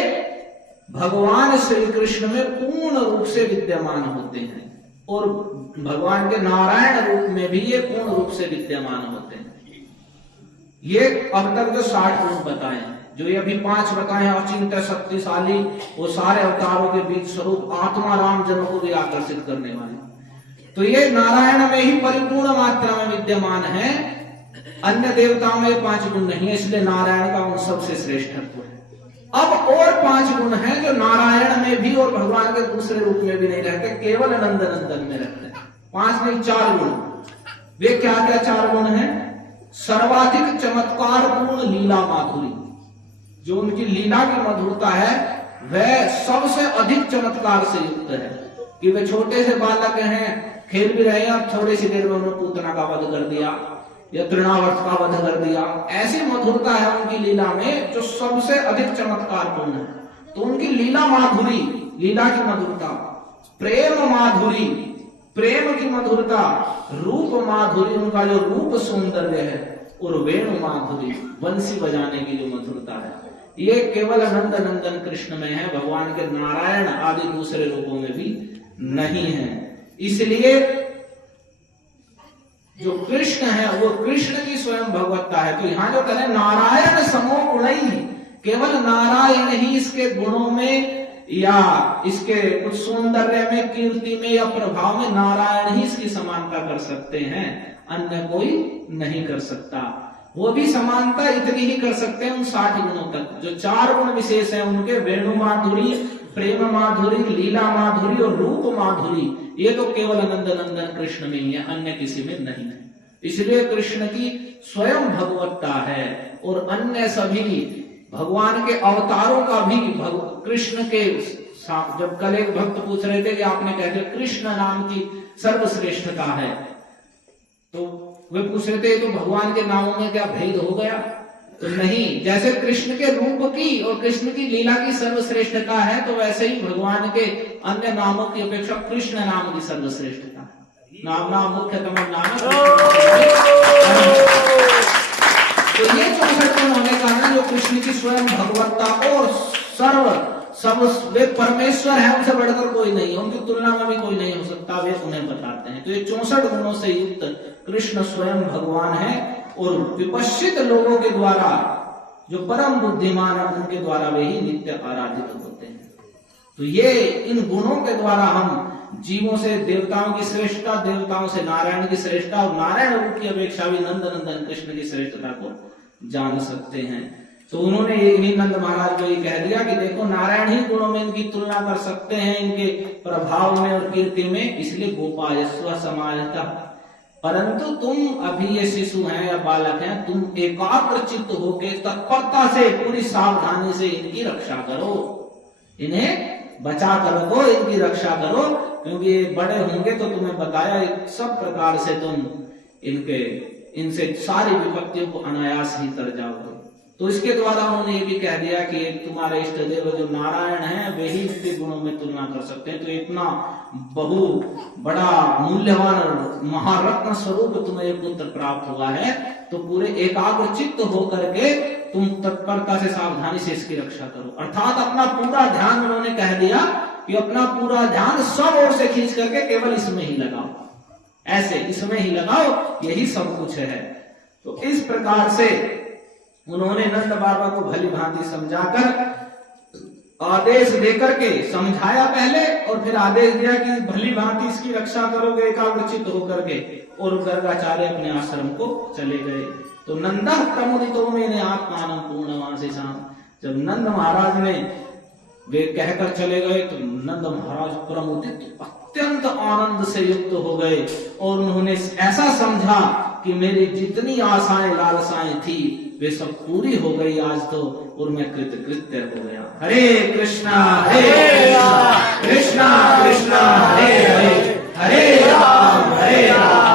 भगवान श्री कृष्ण में पूर्ण रूप से विद्यमान होते हैं, और भगवान के नारायण रूप में भी ये पूर्ण रूप से विद्यमान होते हैं। ये अब तक जो 60 गुण बताए हैं, जो ये अभी 5 बताए हैं, अचिंत्य शक्तिशाली, वो सारे अवतारों के बीच स्वरूप आत्मा राम जनों को भी आकर्षित करने वाले, तो ये नारायण में ही परिपूर्ण मात्रा में विद्यमान है। अन्य देवताओं में 5 गुण नहीं है, इसलिए नारायण का उन सबसे श्रेष्ठत्व है। अब और 5 गुण हैं जो नारायण में भी और भगवान के दूसरे रूप में भी नहीं रहते, केवल नंद नंदन में रहते हैं। 5 नहीं 4 गुण। वे क्या क्या 4 गुण हैं? सर्वाधिक चमत्कार पूर्ण लीला माधुरी, जो उनकी लीला की मधुरता है वह सबसे अधिक चमत्कार से युक्त है। कि वे छोटे से बालक हैं, खेल भी रहे हैं, और थोड़ी सी देर में उन्होंने पूतना का वध कर दिया या तृणावर्त का वध कर दिया। ऐसी मधुरता है उनकी लीला में जो सबसे अधिक चमत्कार पूर्ण है। तो उनकी लीला माधुरी, लीला की मधुरता, प्रेम माधुरी, प्रेम की मधुरता, रूप माधुरी, उनका जो रूप सौंदर्य है, और वेणु माधुरी, बंसी बजाने की जो मधुरता है, ये केवल नंद नंदन कृष्ण में है, भगवान के नारायण आदि दूसरे रूपों में भी नहीं है। इसलिए जो कृष्ण है वो कृष्ण की स्वयं भगवत्ता है। तो यहां जो कहें नारायण समो गुणई, केवल नारायण ही इसके गुणों में या इसके कुछ सौंदर्य में, कीर्ति में या प्रभाव में नारायण ही इसकी समानता कर सकते हैं, अन्य कोई नहीं कर सकता। वो भी समानता इतनी ही कर सकते हैं उन 60 गुणों तक। जो 4 गुण विशेष हैं उनके, वेणु माधुरी, प्रेम माधुरी, लीला माधुरी और रूप माधुरी, ये तो केवल नंद नंदन कृष्ण में ही है, अन्य किसी में नहीं है। इसलिए कृष्ण की स्वयं भगवत्ता है। और अन्य सभी भगवान के अवतारों का भी कृष्ण के साथ, जब कल एक भक्त पूछ रहे थे कि आपने कह दिया कृष्ण नाम की सर्वश्रेष्ठता है, तो वे पूछ रहे थे तो भगवान के नामों में क्या भेद हो गया? तो नहीं, जैसे कृष्ण के रूप की और कृष्ण की लीला की सर्वश्रेष्ठता है, तो वैसे ही भगवान के अन्य नामों की अपेक्षा कृष्ण नाम की सर्वश्रेष्ठता है। नाम नाम मुख्यतम नाम। तो ये 64 गुण होने का कारण जो कृष्ण की स्वयं भगवत्ता और सब वे परमेश्वर है, उनसे बढ़कर कोई नहीं है, उनकी तुलना में भी कोई नहीं हो सकता, वे उन्हें बताते हैं। तो ये 64 गुणों से युक्त कृष्ण स्वयं भगवान है। और विपश्चित लोगों के द्वारा, जो परम बुद्धिमान है, उनके द्वारा वे ही नित्य आराधित होते हैं। तो ये इन गुणों के द्वारा हम जीवों से देवताओं की श्रेष्ठता, देवताओं से नारायण की श्रेष्ठता और नारायण रूप की अपेक्षा भी नंद नंदन कृष्ण की श्रेष्ठता को जान सकते हैं। तो उन्होंने इन्हीं नंद महाराज को ये कह दिया कि देखो नारायण ही गुणों में इनकी तुलना कर सकते हैं, इनके प्रभाव में और कीर्ति में, इसलिए गोपायस्व समाजता। परंतु तुम अभी ये शिशु हैं या बालक हैं, तुम एकाग्र चित्त होके तत्परता से, पूरी सावधानी से इनकी रक्षा करो, इन्हें बचा कर रखो, इनकी रक्षा करो, क्योंकि ये बड़े होंगे तो तुम्हें बताया सब प्रकार से तुम इनसे सारी विपत्तियों को अनायास ही तर जाओगे। तो इसके द्वारा उन्होंने ये भी कह दिया कि तुम्हारे इष्ट देव जो नारायण हैं वे ही इनके गुणों में तुलना कर सकते हैं। तो इतना बहु बड़ा मूल्यवान और महारत्न स्वरूप तुम्हें एक पुत्र प्राप्त हुआ है, तो पूरे एकाग्र चित्त होकर के तुम तत्परता से सावधानी से इसकी रक्षा करो। अर्थात अपना पूरा ध्यान, उन्होंने कह दिया कि अपना पूरा ध्यान सब ओर से खींच करके केवल इसमें ही लगाओ, ऐसे इसमें ही लगाओ, यही सब कुछ है। तो इस प्रकार से उन्होंने नंद बाबा को भली भांति समझाकर आदेश देकर के समझाया पहले, और फिर आदेश दिया कि भली भांति इसकी रक्षा करोगे एकाग्रचित होकर के। और गर्गाचार्य अपने आश्रम को चले गए। तो नंदा प्रमुदितो में आत्मानम पूर्णवासिसाम, जब नंद महाराज ने वे कहकर चले गए तो नंद महाराज प्रमुदित, अत्यंत आनंद से युक्त हो गए, और उन्होंने ऐसा समझा कि मेरी जितनी आशाएं लालसाएं थी वे सब पूरी हो गई आज तो, और मैं कृतकृत्य हो गया। हरे कृष्णा कृष्णा कृष्णा हरे हरे, हरे राम